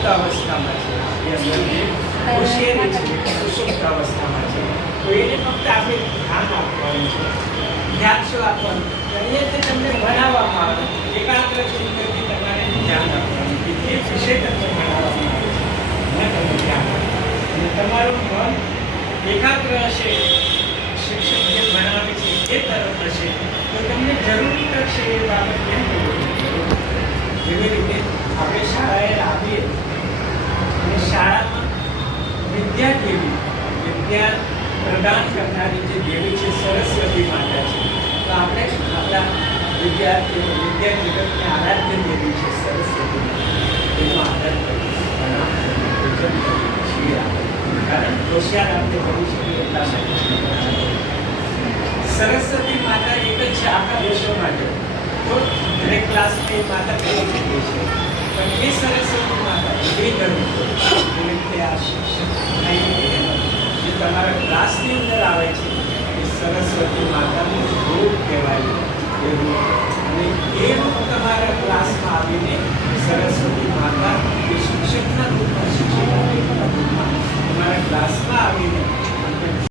સુષુપ્ત અવસ્થામાં છે, એ અંદર જે હોશિયારી છે એ સુષુપ્ત અવસ્થામાં છે. તો એને ફક્ત આપણે ધ્યાન આપવાનું છે. ધ્યાન શું આપવાનું? અહીંયાથી તમને ભણાવવામાં આવે, એકાગ્ર ચિત્તથી તમારે ધ્યાન આપવાનું કે જે વિષય તમને ભણાવવામાં આવે છે એને તમે ધ્યાન આપો. અને તમારું મન એકાગ્ર હશે, શિક્ષક જે ભણાવે છે એ તરફ હશે, તો તમને જરૂરી કરશે એ બાબત કેમ કરવી? જેવી રીતે આપણે શાળાએ આવીએ અને શાળામાં વિદ્યા પ્રદાન કરનારી જે દેવી છે સરસ્વતી માતા છે. તો આપણે આપણા વિદ્યા જગતની આરાધ્ય દેવી છે સરસ્વતી માતા, એનો આદર કરીએ, પ્રણામ કરીએ, પૂજન કરીએ છીએ. કારણ હોશિયાર આપણે કરી શકીએ એટલા માટે. સરસ્વતી માતા એક જ છે આખા વિશ્વ માટે. તો દરેક ક્લાસની માતા કરી શકીએ છીએ, પણ એ સરસ્વતી માતા એ ધર્મ જે આ શિક્ષક જે તમારા ક્લાસની અંદર આવે છે એ સરસ્વતી માતાનું રૂપ કહેવાય. એ રૂપ અને એ રૂપ તમારા ક્લાસમાં આવીને સરસ